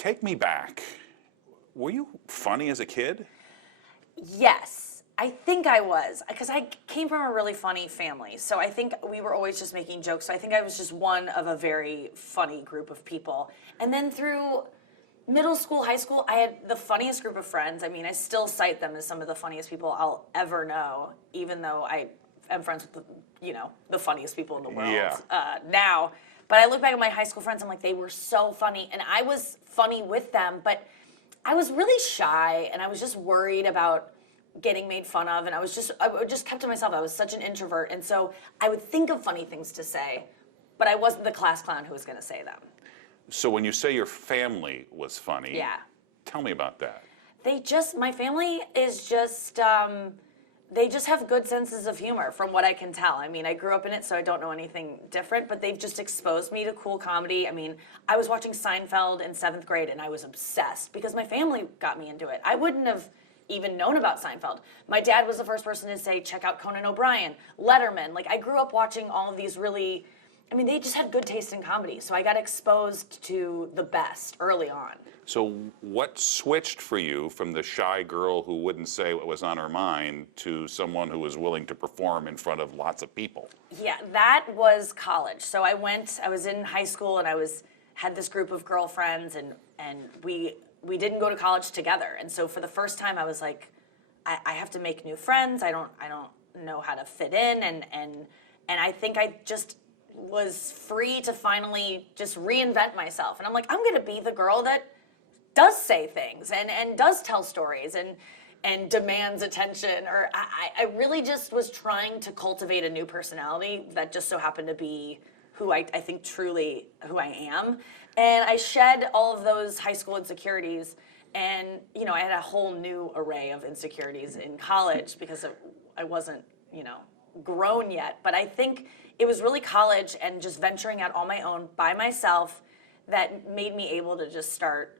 take me back. Were you funny as a kid? Yes, I think I was, because I came from a really funny family. So I think we were always just making jokes. So I think I was just one of a very funny group of people. And then through middle school, high school, I had the funniest group of friends. I mean, I still cite them as some of the funniest people I'll ever know, even though I am friends with the funniest people in the world now. But I look back at my high school friends, I'm like, they were so funny. And I was funny with them, but I was really shy, and I was just worried about getting made fun of, and I would just kept to myself. I was such an introvert, and so I would think of funny things to say, but I wasn't the class clown who was going to say them. So when you say your family was funny, tell me about that. My family is just, they just have good senses of humor, from what I can tell. I mean, I grew up in it, so I don't know anything different, but they've just exposed me to cool comedy. I mean, I was watching Seinfeld in 7th grade, and I was obsessed because my family got me into it. I wouldn't have even known about Seinfeld. My dad was the first person to say, check out Conan O'Brien, Letterman. Like, I grew up watching all of these really, I mean, they just had good taste in comedy, so I got exposed to the best early on. So what switched for you from the shy girl who wouldn't say what was on her mind to someone who was willing to perform in front of lots of people? Yeah, that was college. So I was in high school, and had this group of girlfriends, and we didn't go to college together. And so for the first time I was like, I have to make new friends. I don't know how to fit in, and I think I just was free to finally just reinvent myself. And I'm like, I'm gonna be the girl that does say things and does tell stories and demands attention. Or I really just was trying to cultivate a new personality that just so happened to be who I think truly who I am. And I shed all of those high school insecurities, and I had a whole new array of insecurities in college because I wasn't grown yet. But I think it was really college and just venturing out on my own by myself that made me able to just start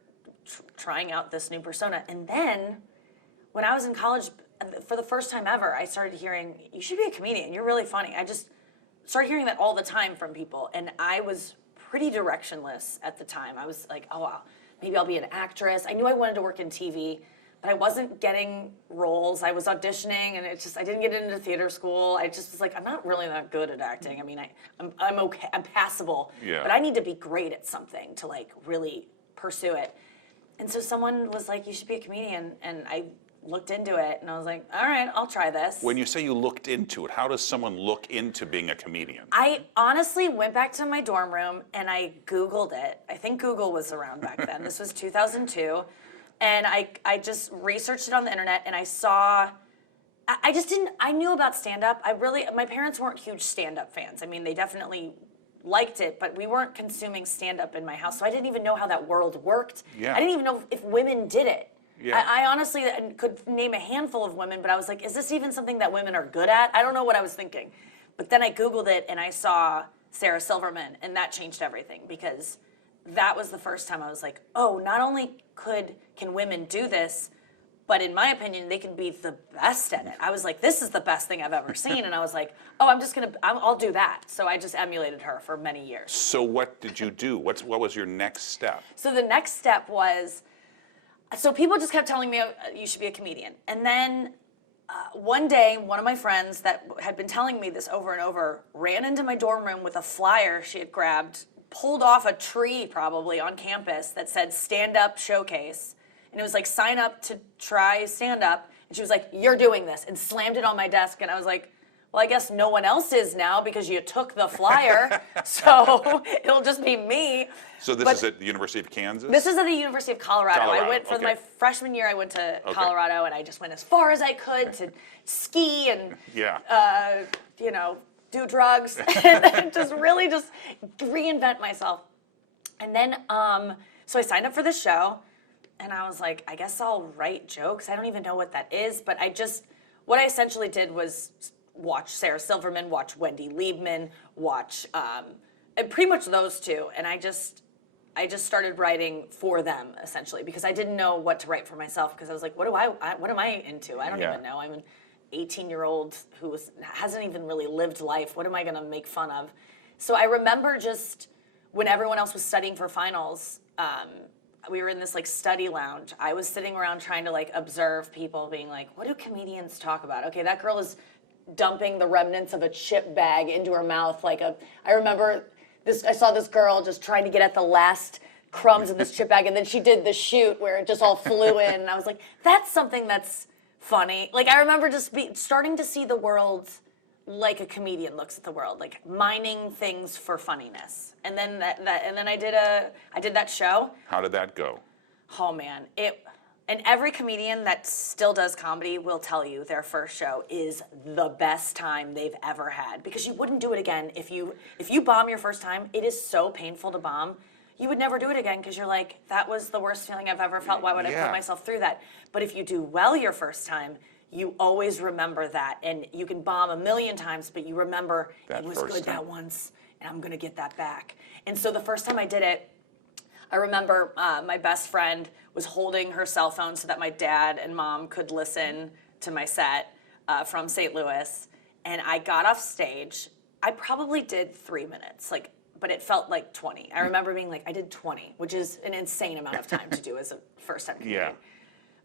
trying out this new persona. And then when I was in college, for the first time ever, I started hearing, you should be a comedian, you're really funny. I just started hearing that all the time from people, and I was pretty directionless at the time. I was like, oh, wow, maybe I'll be an actress. I knew I wanted to work in TV, but I wasn't getting roles. I was auditioning, and I didn't get into theater school. I just was like, I'm not really that good at acting. I mean, I'm okay, I'm passable, but I need to be great at something to like really pursue it. And so someone was like, you should be a comedian, and I looked into it, and I was like, all right, I'll try this. When you say you looked into it, how does someone look into being a comedian? I honestly went back to my dorm room and I Googled it. I think Google was around back then. This was 2002. And I just researched it on the internet, and I saw, I knew about stand-up. My parents weren't huge stand-up fans. I mean, they definitely liked it, but we weren't consuming stand-up in my house, so I didn't even know how that world worked. Yeah. I didn't even know if women did it. Yeah. I honestly could name a handful of women, but I was like, is this even something that women are good at? I don't know what I was thinking. But then I Googled it, and I saw Sarah Silverman, and that changed everything, because that was the first time I was like, oh, not only can women do this, but in my opinion, they can be the best at it. I was like, this is the best thing I've ever seen. And I was like, oh, I'll do that. So I just emulated her for many years. So what did you do? What was your next step? So the next step was, so people just kept telling me, you should be a comedian. And then one day, one of my friends that had been telling me this over and over ran into my dorm room with a flyer she had grabbed, pulled off a tree probably on campus that said stand-up showcase. And it was like, sign up to try stand-up. And she was like, you're doing this, and slammed it on my desk. And I was like, well, I guess no one else is now because you took the flyer. So it'll just be me. So this is at the University of Kansas? This is at the University of Colorado. I went for my freshman year, I went to Colorado, and I just went as far as I could to ski and, do drugs and just really just reinvent myself. And then, so I signed up for the show. And I was like, I guess I'll write jokes. I don't even know what that is, but what I essentially did was watch Sarah Silverman, watch Wendy Liebman, watch, and pretty much those two. And I just started writing for them, essentially, because I didn't know what to write for myself, because I was like, what am I into? I don't even know. I'm an 18-year-old who hasn't even really lived life. What am I gonna make fun of? So I remember just when everyone else was studying for finals, we were in this like study lounge. I was sitting around trying to like observe people being like, what do comedians talk about? Okay, that girl is dumping the remnants of a chip bag into her mouth I remember this, I saw this girl just trying to get at the last crumbs in this chip bag, and then she did the shoot where it just all flew in, and I was like, that's something that's funny. Like, I remember just starting to see the world like a comedian looks at the world, like mining things for funniness. And then I did that show. How did that go? Oh man, and every comedian that still does comedy will tell you their first show is the best time they've ever had, because you wouldn't do it again if you bomb your first time. It is so painful to bomb. You would never do it again because you're like, that was the worst feeling I've ever felt. Why would I put myself through that? But if you do well your first time, you always remember that, and you can bomb a million times, but you remember it was good that once, and I'm gonna get that back. And so the first time I did it, I remember my best friend was holding her cell phone so that my dad and mom could listen to my set from St. Louis. And I got off stage. I probably did 3 minutes, but it felt like 20. I remember being like, I did 20, which is an insane amount of time to do as a first-time comedian. Yeah.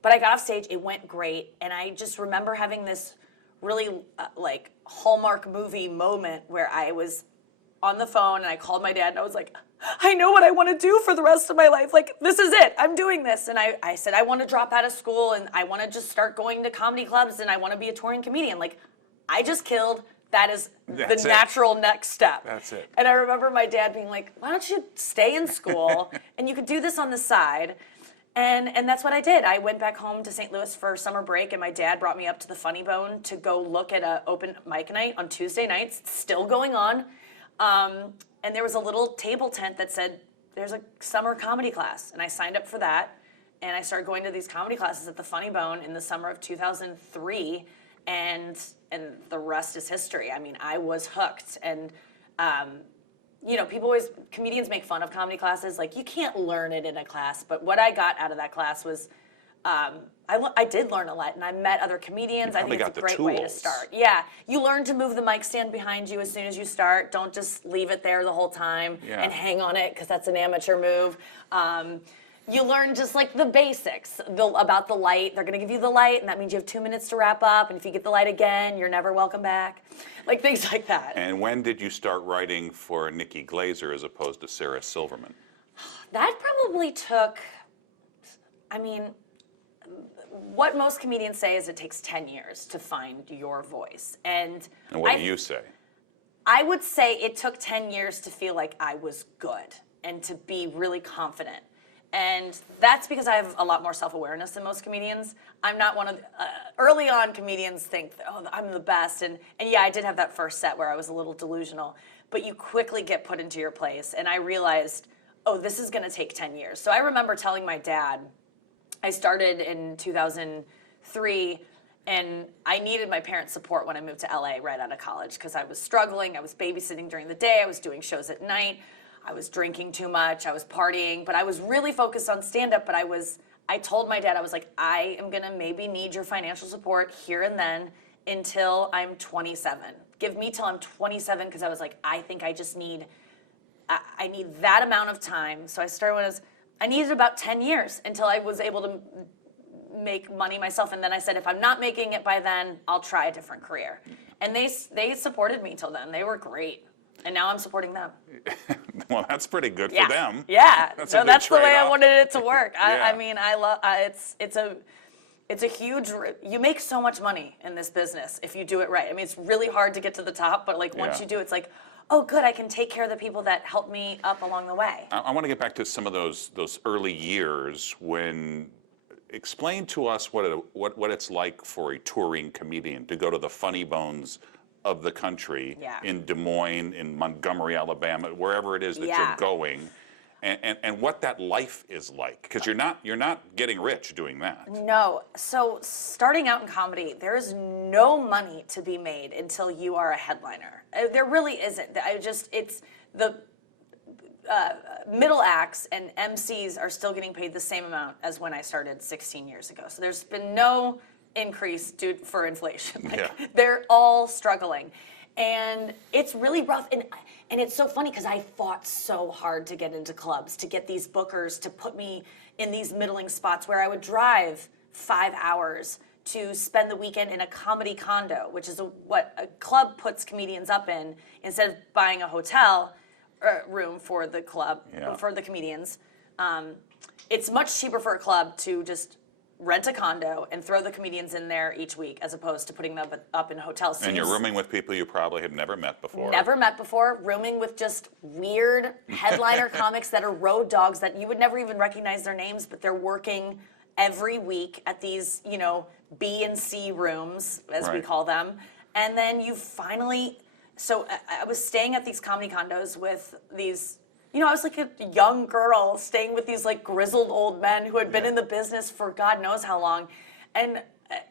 But I got off stage. It went great. And I just remember having this really Hallmark movie moment where I was on the phone and I called my dad and I was like, I know what I want to do for the rest of my life. Like, this is it. I'm doing this. And I said, I want to drop out of school and I want to just start going to comedy clubs and I want to be a touring comedian. Like, I just killed. That's the natural next step. That's it. And I remember my dad being like, why don't you stay in school and you could do this on the side. And that's what I did. I went back home to St. Louis for summer break, and my dad brought me up to the Funny Bone to go look at an open mic night on Tuesday nights. It's still going on. And there was a little table tent that said, there's a summer comedy class. And I signed up for that. And I started going to these comedy classes at the Funny Bone in the summer of 2003. And the rest is history. I mean, I was hooked. And, comedians make fun of comedy classes. Like, you can't learn it in a class. But what I got out of that class was, I did learn a lot, and I met other comedians. I think it's a great way to start. Yeah, you learn to move the mic stand behind you as soon as you start. Don't just leave it there the whole time and hang on it, because that's an amateur move. You learn just like the basics about the light. They're going to give you the light, and that means you have 2 minutes to wrap up. And if you get the light again, you're never welcome back. Like things like that. And when did you start writing for Nikki Glaser as opposed to Sarah Silverman? That probably took, what most comedians say is it takes 10 years to find your voice. And what do you say? I would say it took 10 years to feel like I was good and to be really confident. And that's because I have a lot more self-awareness than most comedians. I'm not one of early on comedians think, oh, I'm the best. And yeah, I did have that first set where I was a little delusional. But you quickly get put into your place. And I realized, oh, this is going to take 10 years. So I remember telling my dad, I started in 2003, and I needed my parents' support when I moved to LA right out of college because I was struggling. I was babysitting during the day. I was doing shows at night. I was drinking too much. I was partying. But I was really focused on stand-up. But I told my dad, I was like, I am going to maybe need your financial support here and then until I'm 27. Give me till I'm 27, because I was like, I think I just need, I need that amount of time. So I started when I needed about 10 years until I was able to make money myself. And then I said, if I'm not making it by then, I'll try a different career. And they supported me till then. They were great. And now I'm supporting them. Well, that's pretty good for them. Yeah. That's the way I wanted it to work. I love, it's a huge, you make so much money in this business if you do it right. I mean, it's really hard to get to the top, but once you do, it's like, oh, good, I can take care of the people that helped me up along the way. I want to get back to some of those early years when, explain to us what it's like for a touring comedian to go to the Funny Bones of the country in Des Moines, in Montgomery, Alabama, wherever it is that you're going, and what that life is like, because you're not getting rich doing that. No. So starting out in comedy, there is no money to be made until you are a headliner. There really isn't. It's the middle acts and MCs are still getting paid the same amount as when I started 16 years ago. So there's been no increase due for inflation. They're all struggling. And it's really rough. And it's so funny because I fought so hard to get into clubs, to get these bookers to put me in these middling spots where I would drive 5 hours to spend the weekend in a comedy condo, which is what a club puts comedians up in instead of buying a hotel room for the club, for the comedians. It's much cheaper for a club to just rent a condo and throw the comedians in there each week as opposed to putting them up in hotels. And you're rooming with people you probably have never met before. Never met before, rooming with just weird headliner comics that are road dogs that you would never even recognize their names, but they're working every week at these, B and C rooms, as we call them. And then you finally, so I was staying at these comedy condos with these, I was like a young girl staying with these like grizzled old men who had been in the business for God knows how long. And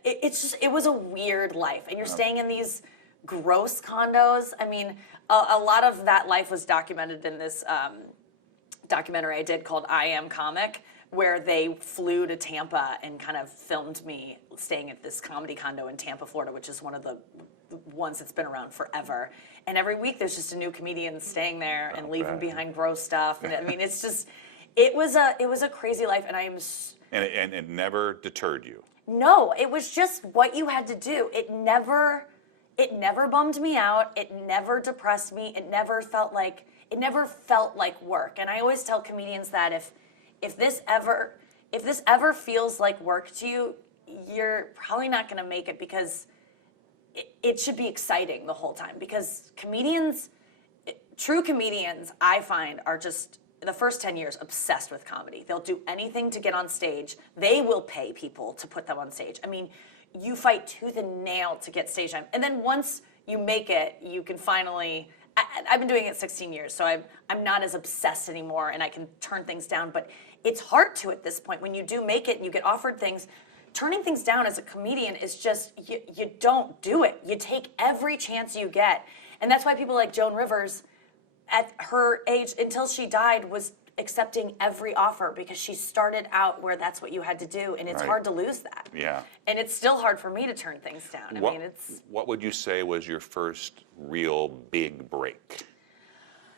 it was a weird life. And you're staying in these gross condos. I mean, a lot of that life was documented in this documentary I did called I Am Comic, where they flew to Tampa and kind of filmed me staying at this comedy condo in Tampa, Florida, which is one of the ones that's been around forever. And every week there's just a new comedian staying there and leaving behind gross stuff. And I mean, it's just, it was a crazy life. And And it never deterred you. No, it was just what you had to do. It never bummed me out. It never depressed me. It never felt like work. And I always tell comedians that if this ever feels like work to you, you're probably not going to make it, because it should be exciting the whole time. Because true comedians, I find, are just, the first 10 years, obsessed with comedy. They'll do anything to get on stage. They will pay people to put them on stage. I mean, you fight tooth and nail to get stage time. And then once you make it, you can finally, I've been doing it 16 years, so I'm not as obsessed anymore, and I can turn things down. But it's hard to at this point. When you do make it and you get offered things, turning things down as a comedian is just, you don't do it. You take every chance you get. And that's why people like Joan Rivers, at her age, until she died, was accepting every offer, because she started out where that's what you had to do, and it's hard to lose that. Yeah. And it's still hard for me to turn things down. What would you say was your first real big break?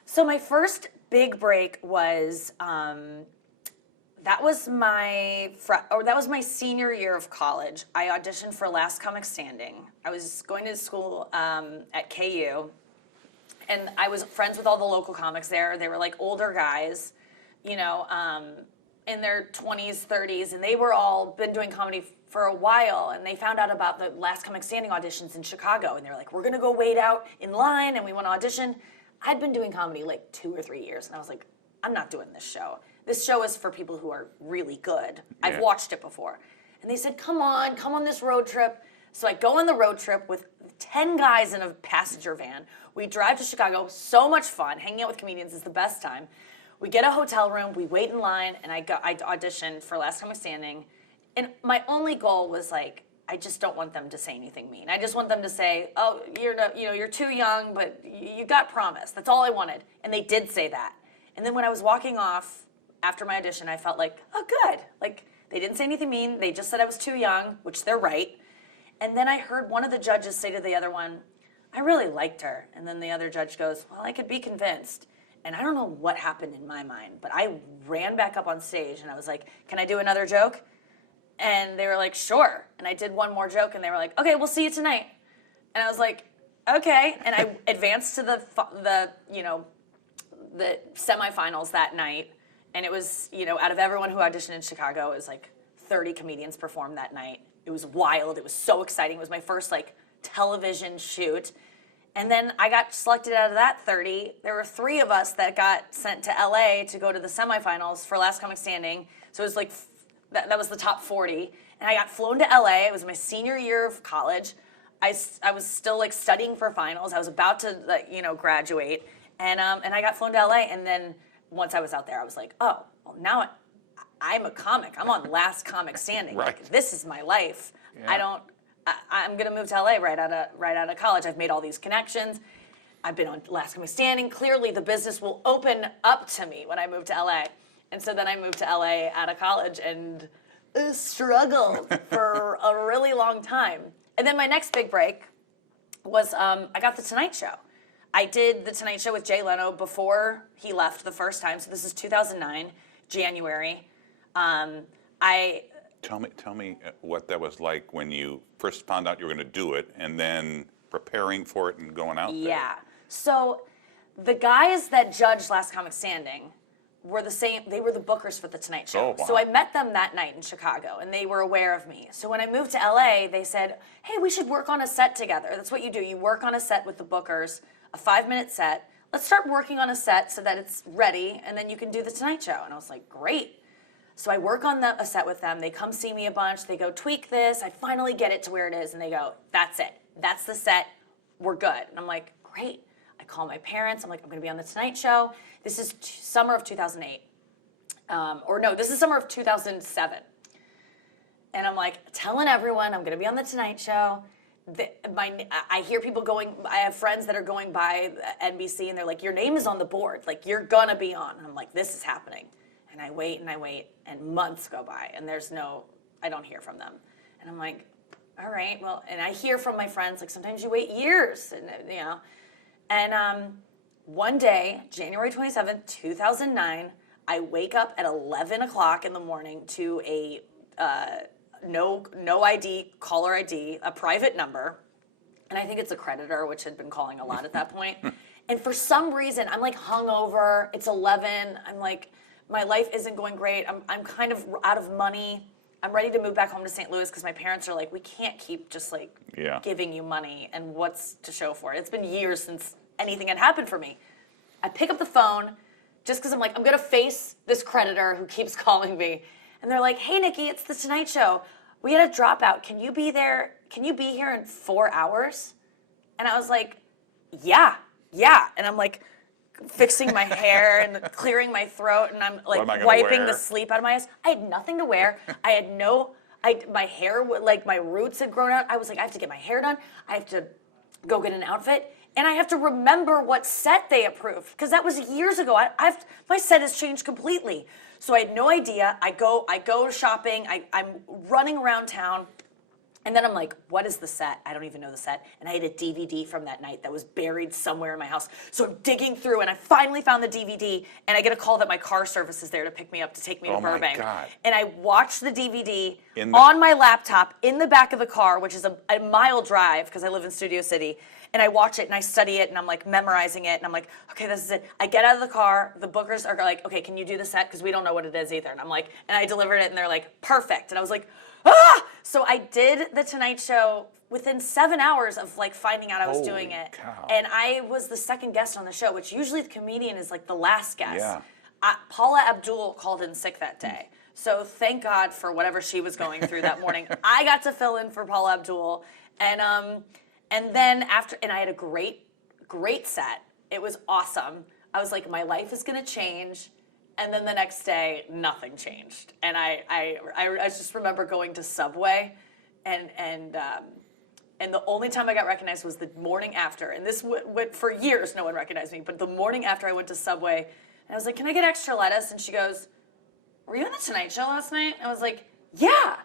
So my first big break was, that was my senior year of college. I auditioned for Last Comic Standing. I was going to school at KU, and I was friends with all the local comics there. They were like older guys, in their 20s, 30s, and they were all been doing comedy for a while, and they found out about the Last Comic Standing auditions in Chicago, and they were like, we're gonna go wait out in line, and we want to audition. I'd been doing comedy like 2 or 3 years, and I was like, I'm not doing this show. This show is for people who are really good. I've watched it before. And they said, come on this road trip. So I go on the road trip with 10 guys in a passenger van. We drive to Chicago, so much fun. Hanging out with comedians is the best time. We get a hotel room, we wait in line, and I auditioned for Last Comic Standing. And my only goal was like, I just don't want them to say anything mean. I just want them to say, oh, you're too young, but you got promise. That's all I wanted. And they did say that. And then when I was walking off after my audition, I felt like, oh, good. Like, they didn't say anything mean. They just said I was too young, which they're right. And then I heard one of the judges say to the other one, I really liked her. And then the other judge goes, well, I could be convinced. And I don't know what happened in my mind, but I ran back up on stage and I was like, can I do another joke? And they were like, sure. And I did one more joke and they were like, okay, we'll see you tonight. And I was like, okay. And I advanced to the semifinals that night. And it was, out of everyone who auditioned in Chicago, it was like 30 comedians performed that night. It was wild. It was so exciting. It was my first television shoot. And then I got selected out of that 30. There were 3 of us that got sent to LA to go to the semifinals for Last Comic Standing. So it was like, that was the top 40. And I got flown to LA. It was my senior year of college. I was still studying for finals. I was about to graduate. And I got flown to LA. And then once I was out there, I was like, oh, well, now I'm a comic. I'm on Last Comic Standing. Right. This is my life. Yeah. I'm gonna move to LA right out of college. I've made all these connections. I've been on Last Comic Standing. Clearly, the business will open up to me when I move to LA. And so then I moved to LA out of college and struggled for a really long time. And then my next big break was I got The Tonight Show. I did The Tonight Show with Jay Leno before he left the first time. So this is 2009, January. Tell me what that was like when you first found out you were going to do it, and then preparing for it and going out there. Yeah. So the guys that judged Last Comic Standing were the same. They were the bookers for The Tonight Show. Oh, wow. So I met them that night in Chicago, and they were aware of me. So when I moved to LA, they said, hey, we should work on a set together. That's what you do. You work on a set with the bookers, a 5-minute set. Let's start working on a set so that it's ready, and then you can do The Tonight Show. And I was like, great. So I work on a set with them. They come see me a bunch. They go, tweak this. I finally get it to where it is. And they go, that's it. That's the set. We're good. And I'm like, great. I call my parents. I'm like, I'm going to be on The Tonight Show. This is summer of 2008. This is summer of 2007. And I'm like, telling everyone I'm going to be on The Tonight Show. I hear people going, I have friends that are going by NBC, and they're like, your name is on the board. Like, you're going to be on. And I'm like, this is happening. And I wait, and months go by, and I don't hear from them. And I'm like, all right, well, and I hear from my friends, like, sometimes you wait years, and And one day, January 27th, 2009, I wake up at 11 o'clock in the morning to a no ID, caller ID, a private number, and I think it's a creditor, which had been calling a lot at that point. And for some reason, I'm like hungover, it's 11, I'm like, my life isn't going great. I'm kind of out of money. I'm ready to move back home to St. Louis because my parents are like, we can't keep just like giving you money and what's to show for it. It's been years since anything had happened for me. I pick up the phone just because I'm like, I'm going to face this creditor who keeps calling me. And they're like, hey, Nikki, it's The Tonight Show. We had a dropout. Can you be there? Can you be here in 4 hours? And I was like, yeah. And I'm like, fixing my hair and clearing my throat, and I'm like wiping the sleep out of my eyes. I had nothing to wear. I had my hair, like my roots had grown out. I was like, I have to get my hair done. I have to go get an outfit, and I have to remember what set they approved because that was years ago. My set has changed completely. So I had no idea. I go shopping. I'm running around town. And then I'm like, what is the set? I don't even know the set. And I had a DVD from that night that was buried somewhere in my house. So I'm digging through, and I finally found the DVD, and I get a call that my car service is there to pick me up to take me to Burbank. My God. And I watched the DVD on my laptop in the back of the car, which is a mile drive because I live in Studio City. And I watch it, and I study it, and I'm like memorizing it, and I'm like, okay, this is it. I get out of the car, the bookers are like, okay, can you do the set? Because we don't know what it is either. And I'm like, and I delivered it, and they're like, perfect. And I was like, ah! So I did The Tonight Show within 7 hours of like finding out I was doing it. Cow. And I was the second guest on the show, which usually the comedian is like the last guest. Yeah. Paula Abdul called in sick that day. So thank God for whatever she was going through that morning. I got to fill in for Paula Abdul. And then after, and I had a great set. It was awesome. I was like, my life is gonna change. And then the next day, nothing changed. And I just remember going to Subway, and the only time I got recognized was the morning after. And this went for years, no one recognized me. But the morning after I went to Subway, and I was like, can I get extra lettuce? And she goes, were you on The Tonight Show last night? And I was like, yeah.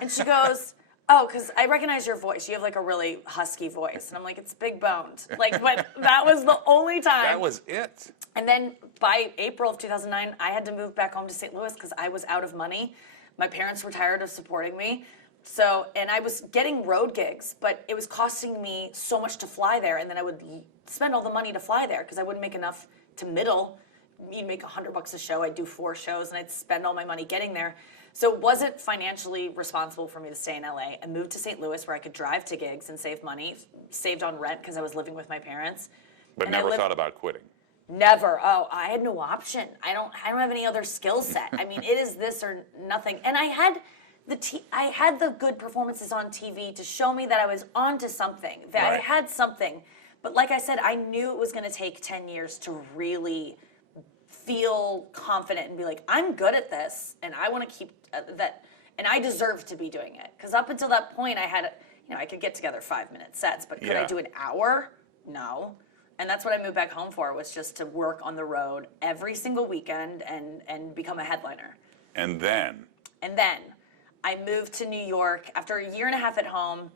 And she goes, oh, because I recognize your voice. You have like a really husky voice. And I'm like, it's big boned. Like, but that was the only time. That was it. And then by April of 2009, I had to move back home to St. Louis because I was out of money. My parents were tired of supporting me. So, and I was getting road gigs, but it was costing me so much to fly there. And then I would spend all the money to fly there because I wouldn't make enough to middle. You'd make $100 a show. I'd do 4 shows, and I'd spend all my money getting there. So it wasn't financially responsible for me to stay in LA. I moved to St. Louis where I could drive to gigs and save money, saved on rent because I was living with my parents. But never thought about quitting. Never. Oh, I had no option. I don't have any other skill set. I mean, it is this or nothing. And I had the good performances on TV to show me that I was onto something, that I had something. But like I said, I knew it was going to take 10 years to really feel confident and be like, I'm good at this, and I want to keep that, and I deserve to be doing it. Because up until that point, I had, I could get together 5-minute sets, but could I do an hour? No. And that's what I moved back home for, was just to work on the road every single weekend and become a headliner. And then I moved to New York. After a year and a half at home,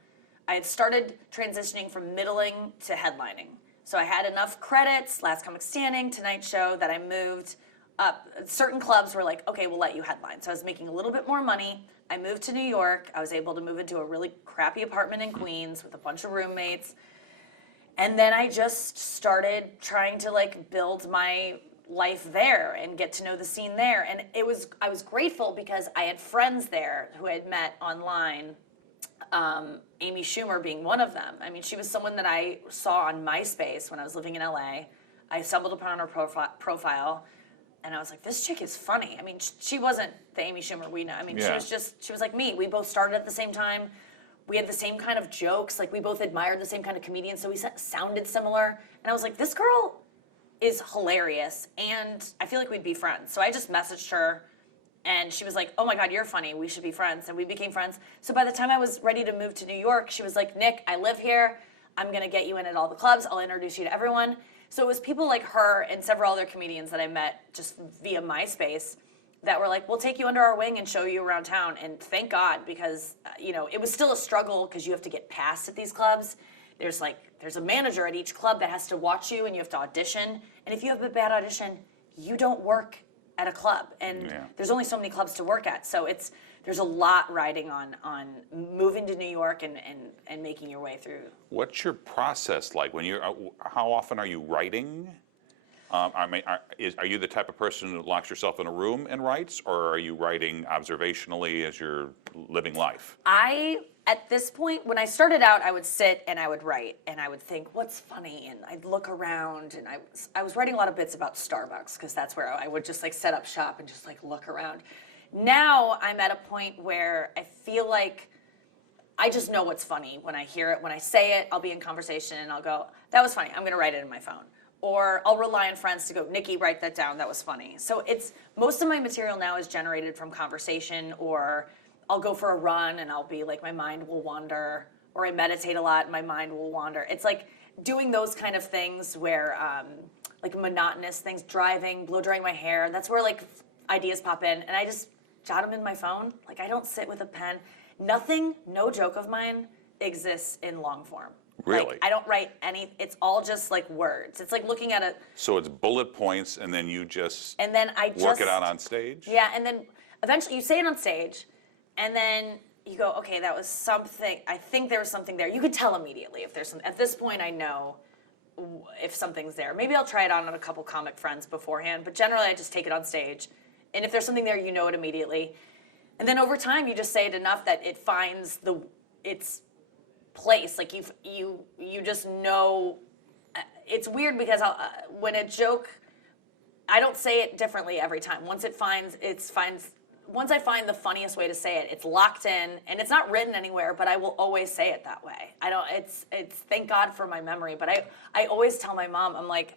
I had started transitioning from middling to headlining. So I had enough credits, Last Comic Standing, Tonight Show, that I moved up. Certain clubs were like, okay, we'll let you headline. So I was making a little bit more money. I moved to New York. I was able to move into a really crappy apartment in Queens with a bunch of roommates. And then I just started trying to like build my life there and get to know the scene there. And I was grateful because I had friends there who I had met online, Amy Schumer being one of them. I mean, she was someone that I saw on MySpace when I was living in LA. I stumbled upon her profile, and I was like, this chick is funny. I mean, she wasn't the Amy Schumer we know. I mean, she was like me. We both started at the same time. We had the same kind of jokes. Like, we both admired the same kind of comedians, so we sounded similar. And I was like, this girl is hilarious, and I feel like we'd be friends. So I just messaged her, and she was like, oh my God, you're funny. We should be friends. And we became friends. So by the time I was ready to move to New York, she was like, Nick, I live here. I'm going to get you in at all the clubs. I'll introduce you to everyone. So it was people like her and several other comedians that I met just via MySpace that were like, we'll take you under our wing and show you around town. And thank God, because it was still a struggle because you have to get passed at these clubs. There's a manager at each club that has to watch you, and you have to audition. And if you have a bad audition, you don't work at a club. And there's only so many clubs to work at. So there's a lot riding on moving to New York and making your way through. What's your process like when how often are you writing? I mean, are you the type of person who locks yourself in a room and writes, or are you writing observationally as you're living life? At this point, when I started out, I would sit and I would write, and I would think, what's funny? And I'd look around, and I was writing a lot of bits about Starbucks, because that's where I would just like set up shop and just like look around. Now I'm at a point where I feel like I just know what's funny when I hear it. When I say it, I'll be in conversation and I'll go, that was funny. I'm going to write it in my phone. Or I'll rely on friends to go, Nikki, write that down. That was funny. So most of my material now is generated from conversation, or I'll go for a run and I'll be like, my mind will wander, or I meditate a lot and my mind will wander. It's like doing those kind of things where, like monotonous things, driving, blow drying my hair. That's where like ideas pop in, and I just jot them in my phone. Like, I don't sit with a pen. Nothing, no joke of mine exists in long form. Really? Like, I don't write it's all just like words. It's like looking at So it's bullet points, and then you just work it out on stage? Yeah, and then eventually you say it on stage, and then you go, okay, that was something. I think there was something there. You could tell immediately if there's something. At this point, I know if something's there. Maybe I'll try it on a couple comic friends beforehand, but generally I just take it on stage. And if there's something there, you know it immediately. And then over time, you just say it enough that it finds its place. Like you just know. It's weird because when a joke, I don't say it differently every time. Once I find the funniest way to say it, it's locked in, and it's not written anywhere, but I will always say it that way. It's thank God for my memory, but I always tell my mom, I'm like,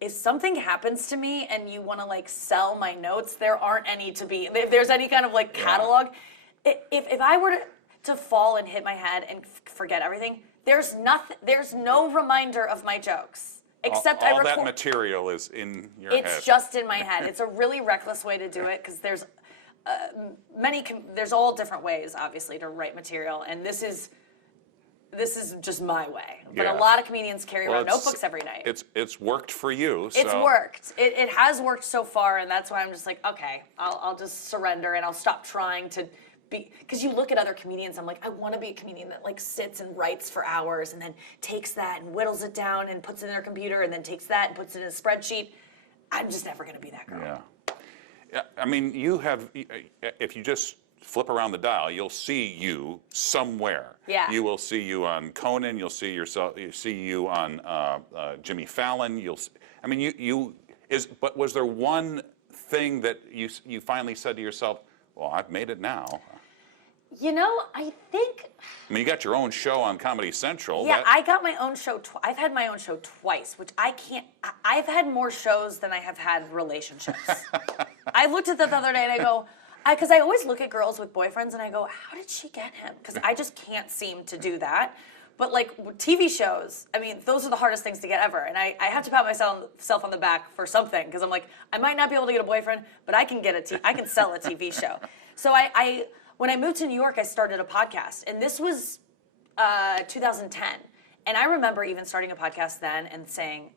if something happens to me and you want to like sell my notes, there aren't any to be. If there's any kind of like catalog, if I were to fall and hit my head and forget everything, there's no reminder of my jokes. Except all that material is in your head. It's just in my head. It's a really reckless way to do it, because there's there's all different ways, obviously, to write material, and this is just my way. But a lot of comedians carry around notebooks every night. It's worked for you. So. It's worked. It has worked so far, and that's why I'm just like, okay, I'll just surrender and I'll stop trying to be. Because you look at other comedians, I'm like, I want to be a comedian that like sits and writes for hours and then takes that and whittles it down and puts it in their computer and then takes that and puts it in a spreadsheet. I'm just never going to be that girl. Yeah. I mean, if you just flip around the dial, you'll see you somewhere. Yeah. You will see you on Conan. You'll see you on Jimmy Fallon. But was there one thing that you finally said to yourself, well, I've made it now? I think. I mean, you got your own show on Comedy Central. Yeah, I got my own show. I've had my own show twice, which I can't. I've had more shows than I have had relationships. I looked at that the other day and I go, because I always look at girls with boyfriends and I go, how did she get him? Because I just can't seem to do that. But like TV shows, I mean, those are the hardest things to get ever. And I have to pat myself on the back for something, because I'm like, I might not be able to get a boyfriend, but I can sell a TV show. So when I moved to New York, I started a podcast, and this was 2010. And I remember even starting a podcast then and saying,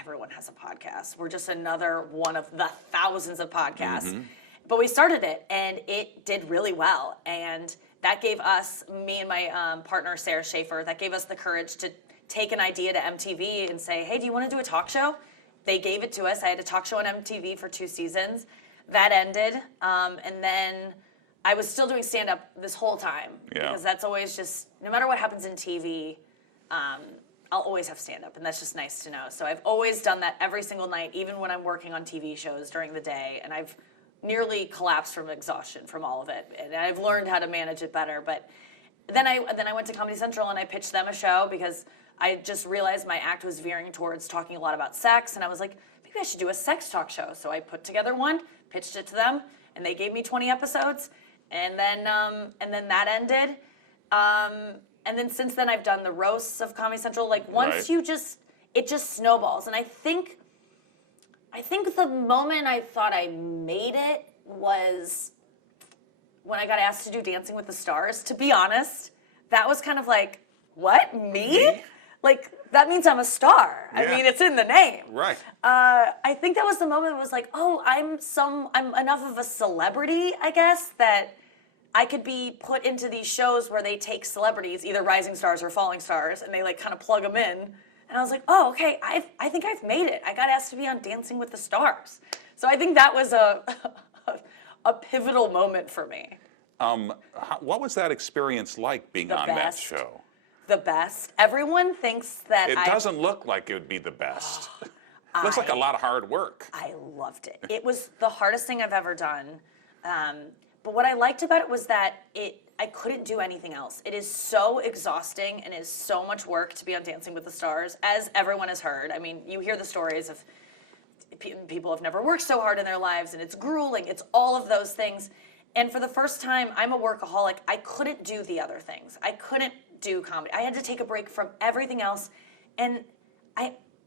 everyone has a podcast. We're just another one of the thousands of podcasts. But we started it, and it did really well. And that gave us, me and my partner, Sarah Schaefer, that gave us the courage to take an idea to MTV and say, hey, do you want to do a talk show? They gave it to us. I had a talk show on MTV for 2 seasons. That ended. And then I was still doing stand-up this whole time. Yeah. Because that's always just, no matter what happens in TV, I'll always have stand-up, and that's just nice to know. So I've always done that every single night, even when I'm working on TV shows during the day, and I've nearly collapsed from exhaustion from all of it, and I've learned how to manage it better. But then I went to Comedy Central, and I pitched them a show because I just realized my act was veering towards talking a lot about sex, and I was like, maybe I should do a sex talk show. So I put together one, pitched it to them, and they gave me 20 episodes, and then that ended. And then since then, I've done the roasts of Comedy Central. Like, once Right. it just snowballs. And I think the moment I thought I made it was when I got asked to do Dancing with the Stars. To be honest, that was kind of like, what, me? Like, that means I'm a star. Yeah. I mean, it's in the name. Right. I think that was the moment it was like, oh, I'm enough of a celebrity, I guess, that I could be put into these shows where they take celebrities, either rising stars or falling stars, and they like kind of plug them in. And I was like, oh, okay, I think I've made it. I got asked to be on Dancing with the Stars. So I think that was a pivotal moment for me. What was that experience like being on that show? The best. Everyone thinks that It doesn't look like it would be the best. Looks like a lot of hard work. I loved it. It was the hardest thing I've ever done. But what I liked about it was that I couldn't do anything else. It is so exhausting and is so much work to be on Dancing with the Stars, as everyone has heard. I mean, you hear the stories of people have never worked so hard in their lives, and it's grueling. It's all of those things. And for the first time, I'm a workaholic. I couldn't do the other things. I couldn't do comedy. I had to take a break from everything else. And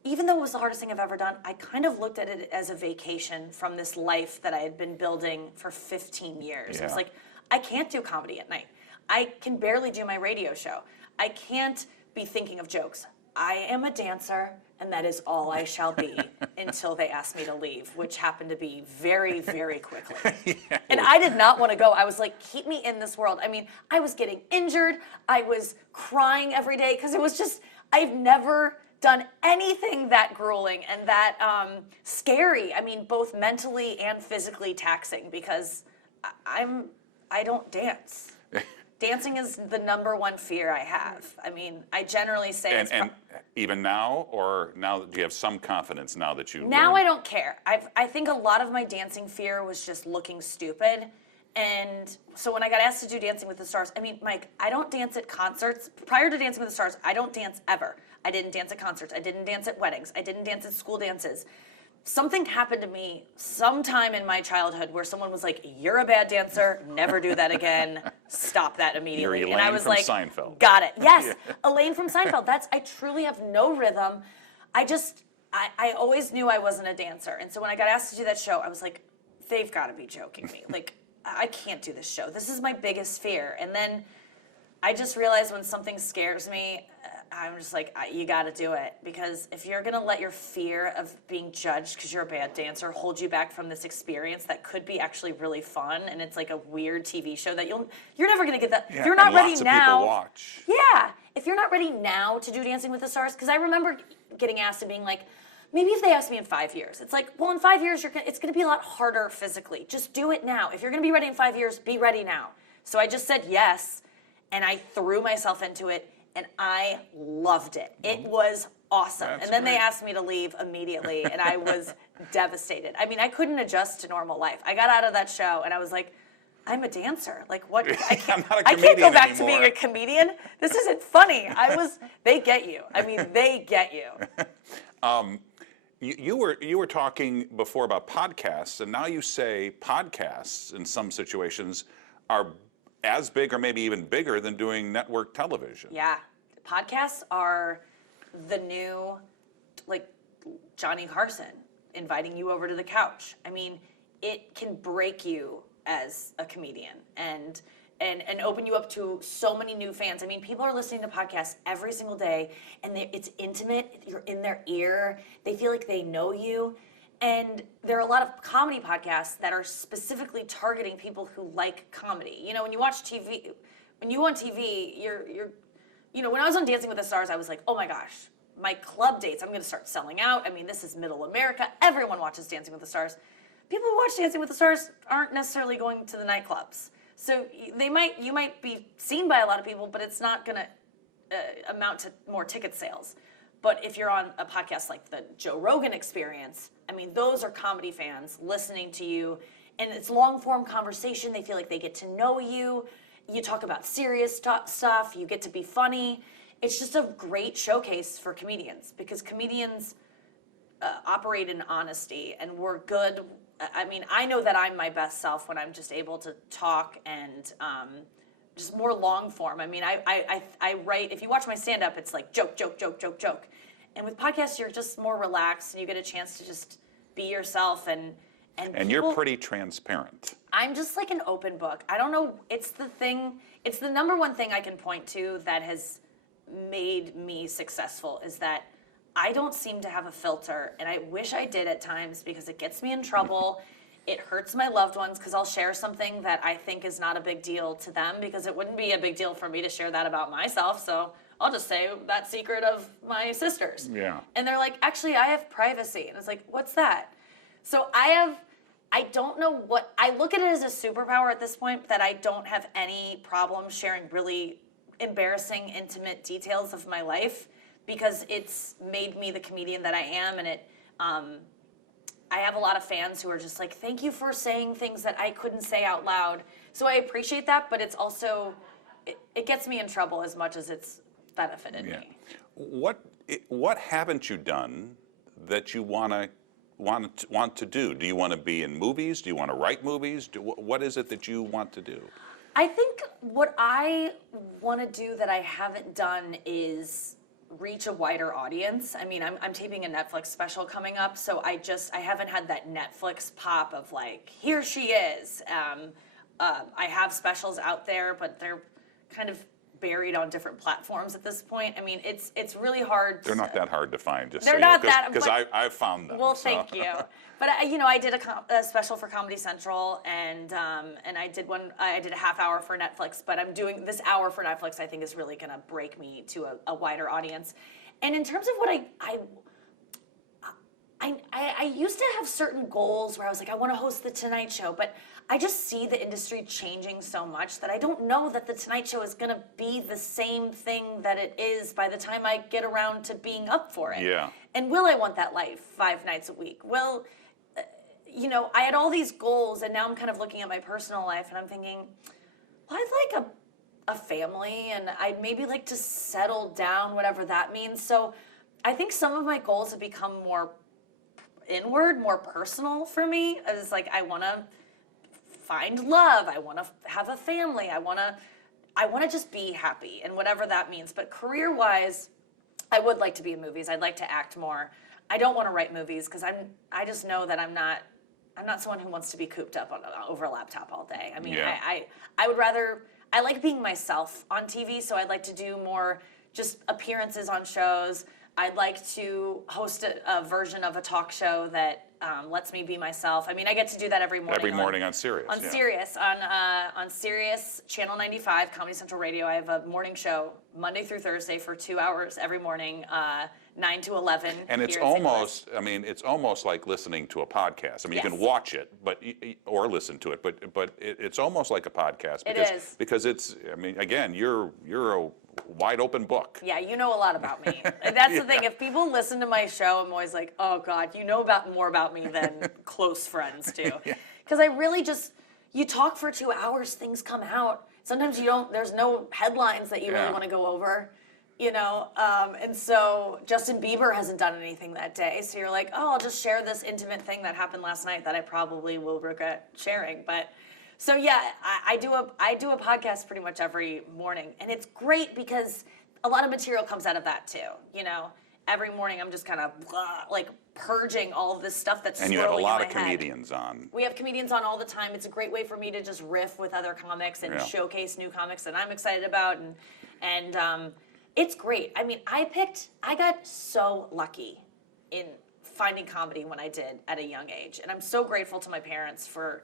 even though it was the hardest thing I've ever done, I kind of looked at it as a vacation from this life that I had been building for 15 years. Yeah. It was like, I can't do comedy at night. I can barely do my radio show. I can't be thinking of jokes. I am a dancer, and that is all I shall be until they ask me to leave, which happened to be very, very quickly. Yeah. And I did not want to go. I was like, keep me in this world. I mean, I was getting injured. I was crying every day because it was just, I've never done anything that grueling and that scary. I mean, both mentally and physically taxing, because I don't dance. Dancing is the #1 fear I have. I mean, I generally say and even now, or now do you have some confidence now that you Now I don't care. I think a lot of my dancing fear was just looking stupid. And so when I got asked to do Dancing with the Stars, I mean, Mike, I don't dance at concerts. Prior to Dancing with the Stars, I don't dance ever. I didn't dance at concerts. I didn't dance at weddings. I didn't dance at school dances. Something happened to me sometime in my childhood where someone was like, you're a bad dancer, never do that again, stop that immediately. You're Elaine and I was from like, Seinfeld. Got it. Yes, Yeah. Elaine from Seinfeld. I truly have no rhythm. I always knew I wasn't a dancer. And so when I got asked to do that show, I was like, they've got to be joking me. Like, I can't do this show. This is my biggest fear. And then I just realized when something scares me, I'm just like, you got to do it. Because if you're going to let your fear of being judged because you're a bad dancer hold you back from this experience that could be actually really fun, and it's like a weird TV show that you're never going to get that. Yeah, if you're not and ready lots of now. people watch. Yeah. If you're not ready now to do Dancing with the Stars, because I remember getting asked and being like, maybe if they ask me in 5 years, it's like, well, in 5 years, it's going to be a lot harder physically. Just do it now. If you're going to be ready in 5 years, be ready now. So I just said yes, and I threw myself into it, and I loved it. It was awesome. That's and then they great. asked me to leave immediately, and I was devastated. I mean, I couldn't adjust to normal life. I got out of that show, and I was like, I'm a dancer. Like, what? I can't, I'm not a I can't go comedian back anymore. to being a comedian. This isn't funny. They get you. I mean, they get you. You were talking before about podcasts, and now you say podcasts in some situations are as big or maybe even bigger than doing network television. Yeah. Podcasts are the new, like, Johnny Carson inviting you over to the couch. I mean, it can break you as a comedian. And and open you up to so many new fans. I mean, people are listening to podcasts every single day, and it's intimate. You're in their ear. They feel like they know you. And there are a lot of comedy podcasts that are specifically targeting people who like comedy. You know, when you watch TV, when you on TV, when I was on Dancing with the Stars, I was like, oh my gosh, my club dates, I'm going to start selling out. I mean, this is middle America. Everyone watches Dancing with the Stars. People who watch Dancing with the Stars aren't necessarily going to the nightclubs. So you might be seen by a lot of people, but it's not going to amount to more ticket sales. But if you're on a podcast like the Joe Rogan Experience, I mean, those are comedy fans listening to you, and it's long-form conversation. They feel like they get to know you. You talk about serious stuff. You get to be funny. It's just a great showcase for comedians, because comedians operate in honesty, and we're good. I mean, I know that I'm my best self when I'm just able to talk and just more long form. I mean, I write, if you watch my stand-up, it's like joke, joke, joke, joke, joke. And with podcasts, you're just more relaxed, and you get a chance to just be yourself. And you're pretty transparent. I'm just like an open book. I don't know, it's the number one thing I can point to that has made me successful, is that I don't seem to have a filter, and I wish I did at times, because it gets me in trouble. It hurts my loved ones, because I'll share something that I think is not a big deal to them, because it wouldn't be a big deal for me to share that about myself. So I'll just say that secret of my sisters. Yeah. And they're like, actually, I have privacy. And it's like, what's that? So I don't know what, I look at it as a superpower at this point, that I don't have any problem sharing really embarrassing, intimate details of my life, because it's made me the comedian that I am. And I have a lot of fans who are just like, thank you for saying things that I couldn't say out loud. So I appreciate that, but it's also, it gets me in trouble as much as it's benefited me. What haven't you done that you want to do? Do you want to be in movies? Do you want to write movies? What is it that you want to do? I think what I want to do that I haven't done is reach a wider audience. I mean, I'm taping a Netflix special coming up, so I haven't had that Netflix pop of like, here she is. I have specials out there, but they're kind of buried on different platforms at this point. I mean, it's really hard. They're not that hard to find. They're not that, because I've found them. Well, thank you. But I did a special for Comedy Central, and I did one. I did a half hour for Netflix, but I'm doing this hour for Netflix. I think is really going to break me to a wider audience. And in terms of what I used to have certain goals where I was like, I want to host the Tonight Show, but I just see the industry changing so much that I don't know that the Tonight Show is going to be the same thing that it is by the time I get around to being up for it. Yeah. And will I want that life 5 nights a week? Well, I had all these goals, and now I'm kind of looking at my personal life, and I'm thinking, well, I'd like a family, and I'd maybe like to settle down, whatever that means. So I think some of my goals have become more inward, more personal for me. I was like, I want to find love. I want to have a family. I want to just be happy, and whatever that means. But career-wise, I would like to be in movies. I'd like to act more. I don't want to write movies, because I just know that I'm not someone who wants to be cooped up over a laptop all day. I mean, yeah. I would rather, I like being myself on TV, so I'd like to do more just appearances on shows. I'd like to host a version of a talk show that lets me be myself. I mean, I get to do that every morning. Every morning on Sirius. On Sirius, on Sirius Channel 95, Comedy Central Radio. I have a morning show Monday through Thursday for 2 hours every morning, 9 to 11. And it's almost, it's almost like listening to a podcast. I mean, yes. You can watch it, or listen to it, but it's almost like a podcast. It is. Because it's, I mean, again, you're a wide open book. Yeah, you know a lot about me. That's the thing. If people listen to my show, I'm always like, oh God, you know more about me than close friends do. Because I really just, you talk for 2 hours, things come out. Sometimes there's no headlines that you really want to go over, and so Justin Bieber hasn't done anything that day. So you're like, oh, I'll just share this intimate thing that happened last night that I probably will regret sharing. But so yeah, I do a podcast pretty much every morning, and it's great because a lot of material comes out of that too, every morning I'm just kind of like purging all of this stuff that's And you have a lot of comedians on. We have comedians on all the time. It's a great way for me to just riff with other comics and showcase new comics that I'm excited about, and it's great. I mean, I got so lucky in finding comedy when I did at a young age, and I'm so grateful to my parents for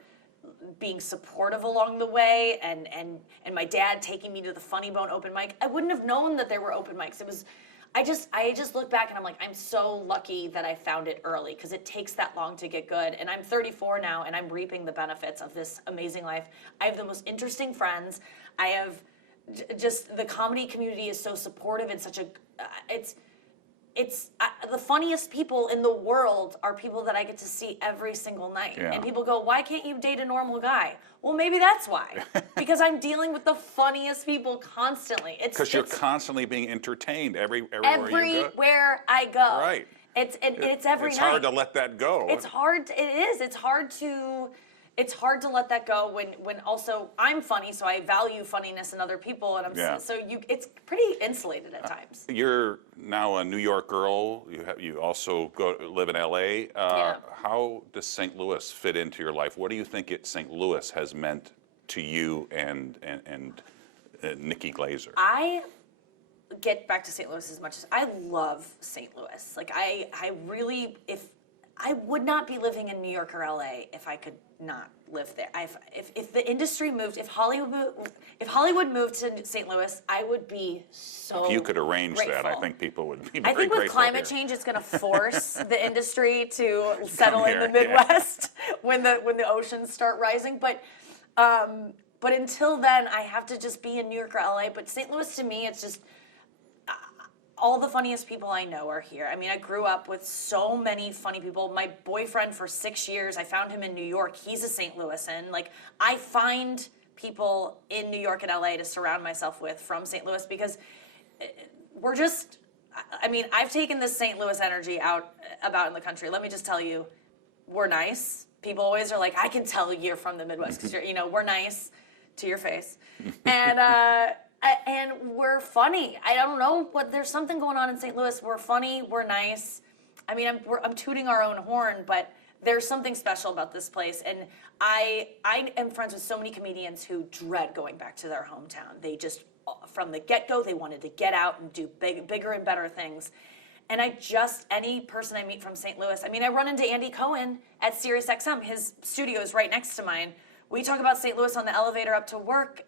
being supportive along the way, and my dad taking me to the Funny Bone open mic. I wouldn't have known that there were open mics. I just look back and I'm like, I'm so lucky that I found it early, because it takes that long to get good. And I'm 34 now, and I'm reaping the benefits of this amazing life. I have the most interesting friends. I have just, the comedy community is so supportive and such a, the funniest people in the world are people that I get to see every single night. Yeah. And people go, why can't you date a normal guy? Well, maybe that's why. Because I'm dealing with the funniest people constantly. Because you're constantly being entertained everywhere I go. Right. It's every night. It's hard to let that go. It's hard. It is. It's hard to let that go when also I'm funny, so I value funniness in other people, and it's pretty insulated at times. You're now a New York girl. You also live in LA. How does St. Louis fit into your life? What do you think St. Louis has meant to you and Nikki Glaser? I get back to St. Louis as much as I love St. Louis. Like I really, if I would not be living in New York or LA if I could not live there. If the industry moved, if Hollywood moved to St. Louis, I would be so If you could arrange grateful. that, I think people would be very I think with grateful climate here. change, it's going to force the industry to settle in here, the Midwest when the oceans start rising. But until then, I have to just be in New York or LA. But St. Louis, to me, it's just all the funniest people I know are here. I mean, I grew up with so many funny people. My boyfriend for 6 years, I found him in New York. He's a St. Louisan. Like, I find people in New York and LA to surround myself with from St. Louis, because we're just, I mean, I've taken this St. Louis energy about in the country. Let me just tell you, we're nice. People always are like, I can tell you're from the Midwest, because we're nice to your face. And we're funny. I don't know, but there's something going on in St. Louis. We're funny. We're nice. I mean, I'm tooting our own horn, but there's something special about this place. And I am friends with so many comedians who dread going back to their hometown. They just, from the get-go, they wanted to get out and do bigger and better things. And any person I meet from St. Louis, I mean, I run into Andy Cohen at SiriusXM. His studio is right next to mine. We talk about St. Louis on the elevator up to work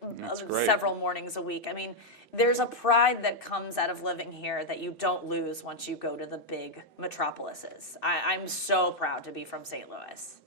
several mornings a week. I mean, there's a pride that comes out of living here that you don't lose once you go to the big metropolises. I'm so proud to be from St. Louis.